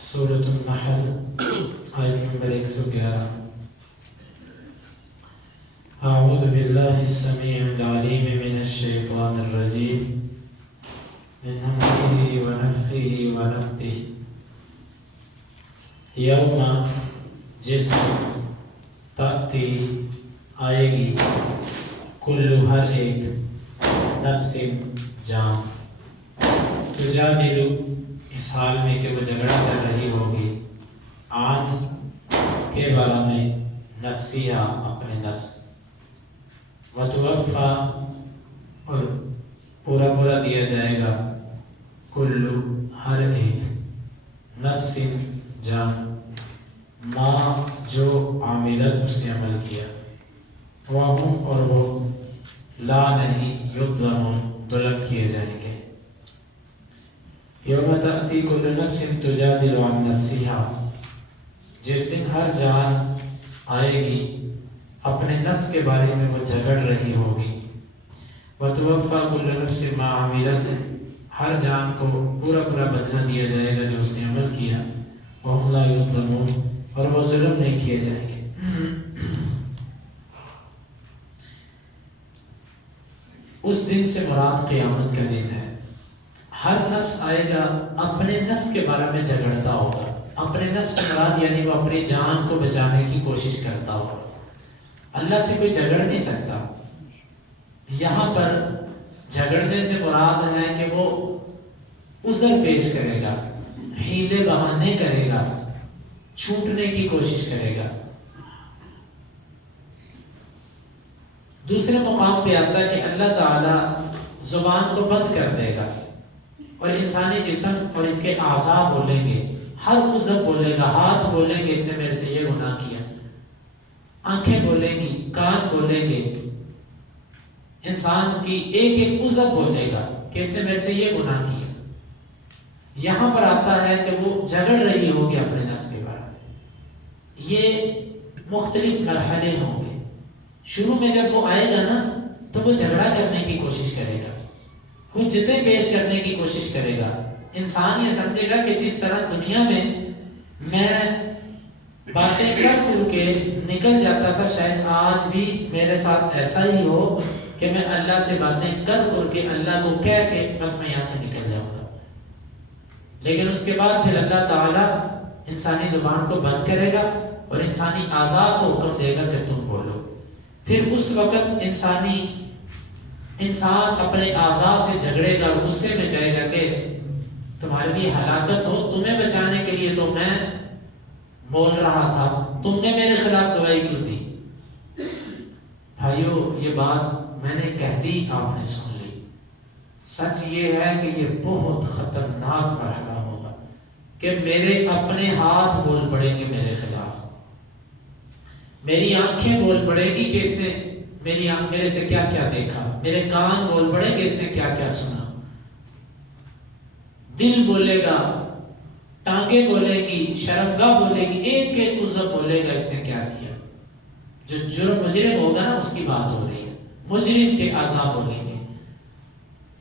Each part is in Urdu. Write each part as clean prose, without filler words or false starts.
سورۃ النحل آیت نمبر 111۔ اعوذ باللہ السمیع العلیم من الشیطان الرجیم من ہمزہ ونفخہ ونفثہ۔ یوم جس تأتی آئے گی، کل ہر ایک، نفس جان، تجادل اس حال میں کہ وہ جھگڑا کر رہی ہوگی، عن کے بارے میں، نفسیہا اپنے نفس، وتوفا اور پورا دیا جائے گا، کل ہر ایک، نفس جان، ما جو عاملت اس نے عمل کیا، وہم اور وہ، لا نہیں، یظلمون ظلم کیے جائیں گے۔ یوم تأتی کل نفس تجادل عن نفسها، جس دن ہر جان آئے گی اپنے نفس کے بارے میں وہ جھگڑ رہی ہوگی، وتوفا کل نفس ما عملت، ہر جان کو پورا بدلہ دیا جائے گا جو اس نے عمل کیا، وہم لا یظلمون اور وہ ظلم نہیں کیے جائیں گے۔ اس دن سے مراد قیامت کا دن ہے۔ ہر نفس آئے گا اپنے نفس کے بارے میں جھگڑتا ہوگا، اپنے نفس سے مراد یعنی وہ اپنی جان کو بچانے کی کوشش کرتا ہوگا۔ اللہ سے کوئی جھگڑ نہیں سکتا۔ یہاں پر جھگڑنے سے مراد ہے کہ وہ عذر پیش کرے گا، حیلے بہانے کرے گا، چھوٹنے کی کوشش کرے گا۔ دوسرے مقام پہ آتا ہے کہ اللہ تعالیٰ زبان کو بند کر دے گا اور انسانی جسم اور اس کے اعضاء بولیں گے، ہر عضو بولے گا، ہاتھ بولیں گے اس نے میرے سے یہ گناہ کیا، آنکھیں بولیں گی، کان بولیں گے، انسان کی ایک عضو بولے گا کہ اس نے میرے سے یہ گناہ کیا۔ یہاں پر آتا ہے کہ وہ جھگڑ رہی ہوگی اپنے نفس کے بارے میں۔ یہ مختلف مرحلے ہوں گے۔ شروع میں جب وہ آئے گا نا تو وہ جھگڑا کرنے کی کوشش کرے گا، حجتیں پیش کرنے کی کوشش کرے گا۔ انسان یہ سمجھے گا کہ جس طرح دنیا میں باتیں کر کے نکل جاتا تھا، شاید آج بھی میرے ساتھ ایسا ہی ہو کہ میں اللہ سے باتیں کر کے اللہ کو کہہ کے بس میں یہاں سے نکل جاؤں گا، لیکن اس کے بعد پھر اللہ تعالیٰ انسانی زبان کو بند کرے گا اور انسانی اعضاء کو حکم دے گا کہ تم بولو۔ پھر اس وقت انسان اپنے اعضاء سے جھگڑے گا، غصے میں کہے گا کہ تمہارے لیے ہلاکت ہو، تمہیں بچانے کے لیے تو میں بول رہا تھا، تم نے میرے خلاف گواہی کیوں دی؟ بھائیو، یہ بات میں نے کہہ دی، آپ نے سن لی۔ سچ یہ ہے کہ یہ بہت خطرناک مرحلہ ہوگا کہ میرے اپنے ہاتھ بول پڑیں گے میرے خلاف، میری آنکھیں بول پڑے گی کہ اس نے میرے سے کیا کیا دیکھا، میرے کان بول پڑے کہ اس نے کیا کیا سنا، دل بولے گا، ٹانگیں بولے گی، شرمگاہ بولے گی، ایک عضو بولے گا اس نے کیا کیا۔ جو جرم مجرم ہوگا نا اس کی بات ہو رہی ہے، مجرم کے اعضاء بولیں گے،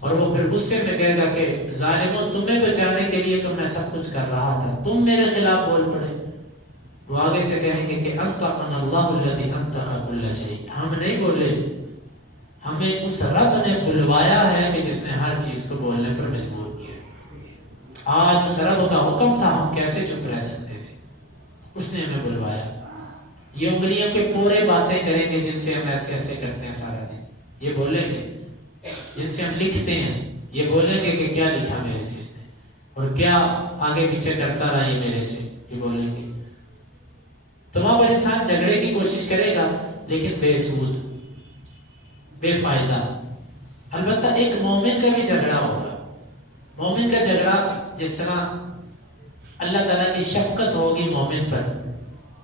اور وہ پھر غصے میں کہے گا کہ ظالموں، تمہیں بچانے کے لیے تو میں سب کچھ کر رہا تھا، تم میرے خلاف بول پڑے۔ وہ آگے سے کہیں گے کہ انطقنا اللہ الذی انطق کل شیء، ہم نہیں بولے، ہمیں اس رب نے بلوایا ہے کہ جس نے ہر چیز کو بولنے پر مجبور کیا۔ آج اس رب کا حکم تھا، ہم کیسے چپ رہ سکتے تھے؟ اس نے ہمیں بلوایا۔ یہ انگلیوں کے پورے باتیں کریں گے جن سے ہم ایسے کرتے ہیں سارا دن، یہ بولیں گے۔ جن سے ہم لکھتے ہیں یہ بولیں گے کہ کیا لکھا میرے سے اس نے، اور کیا آگے پیچھے کرتا رہا یہ میرے سے، یہ بولیں گے۔ تو وہاں پر انسان جھگڑے کی کوشش کرے گا لیکن بے سود، بے فائدہ۔ البتہ ایک مومن کا بھی جھگڑا ہوگا۔ مومن کا جھگڑا جس طرح اللہ تعالیٰ کی شفقت ہوگی مومن پر،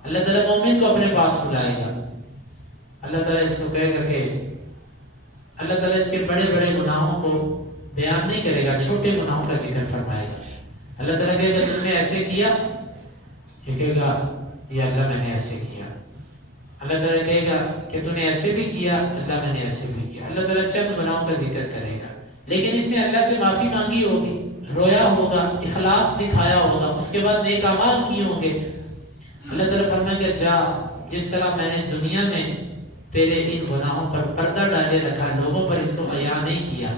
اللہ تعالیٰ مومن کو اپنے پاس بلائے گا، اللہ تعالیٰ اس کو کہے گا کہ اللہ تعالیٰ اس کے بڑے گناہوں کو بیان نہیں کرے گا، چھوٹے گناہوں کا ذکر فرمائے گا۔ اللہ تعالیٰ کہے گا تم نے ایسے کیا، یہ کہے گا یا اللہ میں نے ایسے کیا۔ اللہ تعالیٰ کہے گا کہ تو نے ایسے بھی کیا، اللہ میں نے ایسے بھی کیا۔ اللہ تعالیٰ چند گناہوں کا ذکر کرے گا، لیکن اس نے اللہ سے معافی مانگی ہوگی، رویا ہوگا، اخلاص دکھایا ہوگا، اس کے بعد نیک اعمال کیے ہوں گے، اللہ تعالیٰ فرمائے گا جا، جس طرح میں نے دنیا میں تیرے ان گناہوں پر پردہ ڈالے رکھا، لوگوں پر اس کو بیان نہیں کیا،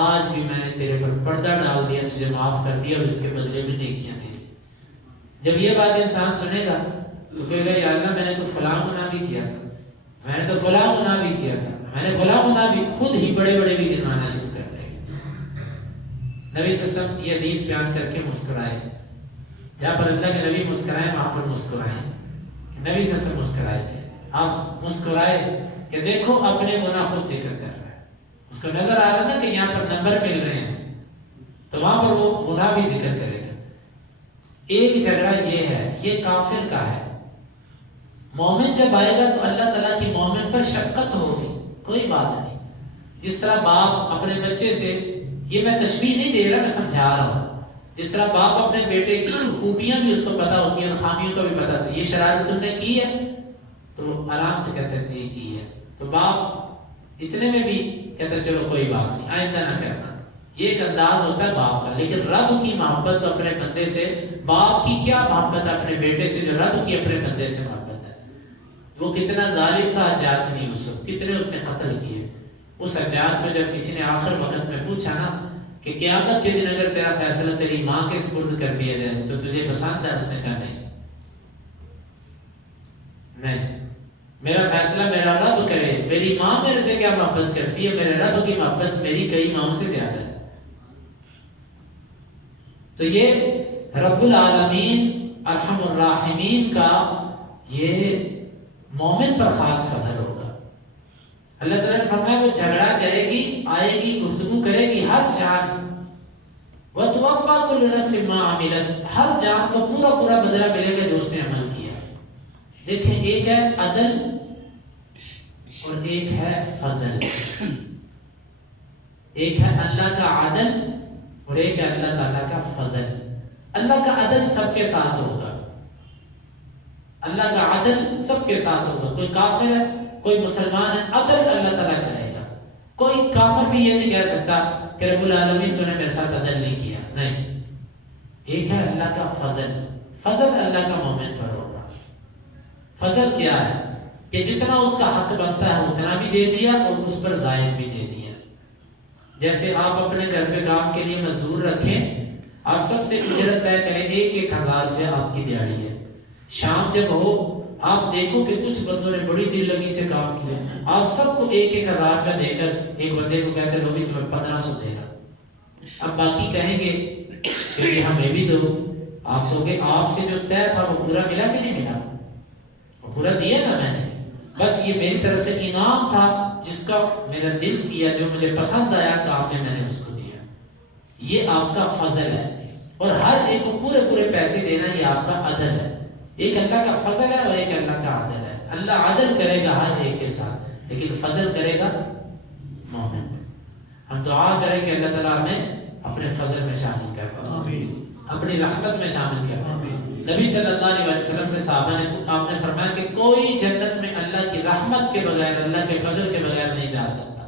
آج بھی میں نے تیرے پر پردہ ڈال دیا، تجھے معاف کر دیا اور اس کے بدلے میں نیکیاں دے دی۔ جب یہ بات انسان سنے گا تو کہے گا یا اللہ میں نے تو فلاں گناہ بھی کیا تھا، میں نے تو فلاں گناہ بھی کیا تھا، میں نے فلاں گناہ بھی، خود ہی بڑے بڑے بھی گنوانا شروع کر دے گا۔ نبی صلی اللہ علیہ وسلم یہ حدیث بیان کر کے مسکرائے، جہاں پر اللہ کے نبی مسکرائے وہاں پر مسکرائے، نبی صلی اللہ علیہ وسلم مسکرائے تھے، آپ مسکرائے کہ دیکھو اپنے گناہ خود ذکر کر رہا ہے، اس کو نظر آ رہا نا کہ یہاں پر نمبر مل رہے ہیں، تو وہاں پر وہ گناہ بھی ذکر کرے گا۔ ایک جھگڑا یہ ہے، یہ کافر کا ہے، مومن جب آئے گا تو اللہ تعالیٰ کی مومن پر شفقت ہوگی، کوئی بات نہیں۔ جس طرح باپ اپنے بچے سے، یہ میں تشبیہ نہیں دے رہا، میں سمجھا رہا ہوں، جس طرح باپ اپنے بیٹے کی خوبیاں بھی اس کو پتہ ہوتی ہیں اور خامیوں کا بھی پتہ ہوتا ہے، یہ شرارت تم نے کی ہے تو آرام سے کہتے ہیں جی کی ہے، تو باپ اتنے میں بھی کہتا ہے چلو کوئی بات نہیں آئندہ نہ کرنا، یہ ایک انداز ہوتا ہے باپ کا۔ لیکن رب کی محبت اپنے بندے سے، باپ کی کیا محبت ہے اپنے بیٹے سے جو رب کی اپنے بندے سے محبت ہے۔ وہ کتنا ظالم تھا حجاج بن یوسف، کتنے اس نے قتل کیے، اس حجاج کو جب کسی نے آخر وقت میں پوچھا نا کہ قیامت کے دن اگر تیرا فیصلہ تیری ماں کے سپرد کر دیا جائے تو تجھے پسند ہے؟ اس نے کہا نہیں، میرا فیصلہ میرا رب کرے، میری ماں میرے سے کیا محبت کرتی ہے، میرے رب کی محبت میری کئی ماں سے زیادہ ہے۔ تو یہ رب العالمین ارحم الراحمین کا یہ مومن پر خاص فضل ہوگا۔ اللہ تعالیٰ نے فرمایا وہ جھگڑا کرے گی، آئے گی، گفتگو کرے گی، ہر جان وَتُوَفَّى كُلُّ نَفْسٍ مَا عَمِلَتْ، ہر جان کو پورا پورا بدلہ ملے گا جو اس نے عمل کیا۔ دیکھیں ایک ہے عدل اور ایک ہے فضل، ایک ہے اللہ کا عدل اور ایک ہے اللہ تعالیٰ کا فضل۔ اللہ کا عدل سب کے ساتھ ہوگا، اللہ کا عدل سب کے ساتھ ہوگا، کوئی کافر ہے کوئی مسلمان ہے، عدل اللہ تعالیٰ کرے گا۔ کوئی کافر بھی یہ نہیں کہہ سکتا کہ رب العالمین تو نے میرے ساتھ عدل نہیں کیا، نہیں۔ ایک ہے اللہ کا فضل، فضل اللہ کا مومن پر ہوگا۔ فضل کیا ہے کہ جتنا اس کا حق بنتا ہے اتنا بھی دے دیا اور اس پر زائد بھی دے دیا۔ جیسے آپ اپنے گھر پہ کام کے لیے مزدور رکھیں، آپ سب سے اجرت طے کریں، 1,000 روپیہ آپ کی دیہڑی ہے، شام جب ہو آپ دیکھو کہ کچھ بندوں نے بڑی دل لگی سے کام کیا، آپ سب کو 1,000 روپیہ دے کر ایک بندے کو کہتے لو بھی تمہیں 1500 دے رہا، اب باقی کہیں گے کہ ہمیں بھی دو، آپ کہو گے آپ سے جو طے تھا وہ پورا ملا کہ نہیں ملا؟ وہ پورا دیا نا میں نے، بس یہ میری طرف سے انعام تھا جس کا میرا دل کیا، جو مجھے پسند آیا کام میں نے اس کو دیا۔ یہ آپ کا فضل ہے، اور ہر ایک کو پورے پورے پیسے دینا یہ آپ کا عدل ہے۔ ایک اللہ کا فضل ہے اور ایک اللہ کا عدل ہے۔ اللہ عدل کرے گا ہر ایک کے ساتھ، لیکن فضل کرے گا مومن۔ ہم دعا کریں کہ اللہ تعالیٰ ہمیں اپنے فضل میں شامل کر، اپنی رحمت میں شامل کر۔ نبی صلی اللہ علیہ وسلم سے صحابہ نے آپ نے فرمایا کہ کوئی جنت میں اللہ کی رحمت کے بغیر، اللہ کے فضل کے بغیر نہیں جا سکتا۔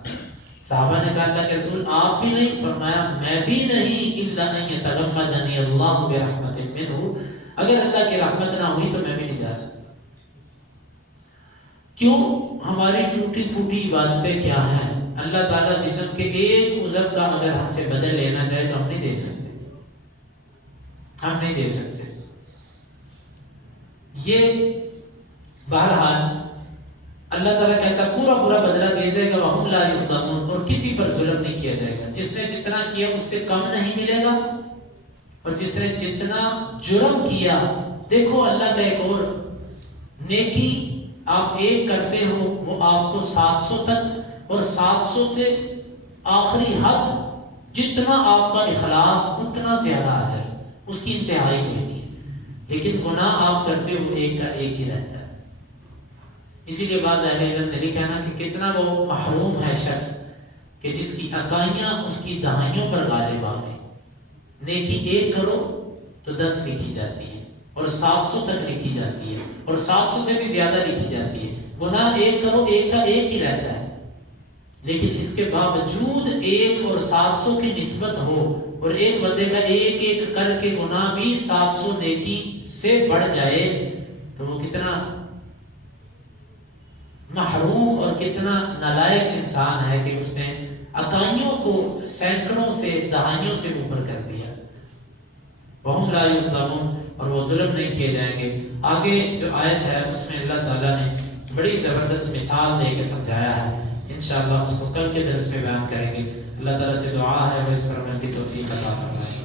صحابہ نے کہا اللہ کے رسول آپ بھی نہیں؟ فرمایا میں بھی نہیں، الا ان یتغمدنی اللہ برحمت منہ، اگر اللہ کی رحمت نہ ہوئی تو میں بھی نہیں جا سکتا۔ کیوں؟ ہماری ٹوٹی پھوٹی عبادتیں کیا ہیں؟ اللہ تعالیٰ جسم کے ایک عضو کا اگر ہم سے بدل لینا چاہے تو ہم نہیں دے سکتے، ہم نہیں دے سکتے۔ یہ بہرحال اللہ تعالیٰ کہتا ہے پورا پورا بدلہ دے دے گا، وَهُمْ لَا يُظْلَمُونَ، اور کسی پر ظلم نہیں کیا جائے گا۔ جس نے جتنا کیا اس سے کم نہیں ملے گا، اور جس نے جتنا جرم کیا، دیکھو اللہ کا ایک اور نیکی آپ ایک کرتے ہو وہ آپ کو 700 تک، اور 700 سے آخری حد جتنا آپ کا اخلاص اتنا زیادہ اجر، اس کی انتہائی کوئی نہیں ہے۔ لیکن گناہ آپ کرتے ہو ایک کا ایک ہی رہتا ہے۔ اسی لیے بعض اہل علم نے لکھا نا کہ کتنا وہ محروم ہے شخص کہ جس کی اکائیاں اس کی دہائیوں پر غالب آ گئی۔ نیکی ایک کرو تو 10 لکھی جاتی ہے، اور 700 تک لکھی جاتی ہے، اور 700 سے بھی زیادہ لکھی جاتی ہے۔ گناہ ایک کرو ایک کا ایک ہی رہتا ہے۔ لیکن اس کے باوجود 1 اور 700 کی نسبت ہو اور ایک بندے کا ایک ایک کر کے گناہ بھی 700 نیکی سے بڑھ جائے تو وہ کتنا محروم اور کتنا نالائق انسان ہے کہ اس نے اکائیوں کو سینکڑوں سے دہائیوں سے اوپر کر دیا. وَهُمْ لَا يُظْلَمُونَ، اور وہ ظلم نہیں کیے جائیں گے. آگے جو آیت ہے اس میں اللہ تعالیٰ نے بڑی زبردست مثال دے کے سمجھایا ہے. انشاءاللہ اس کو کل کے درس میں بیان کریں گے. اللہ تعالیٰ سے دعا ہے وہ اس پر عمل کی توفیق عطا فرمائے.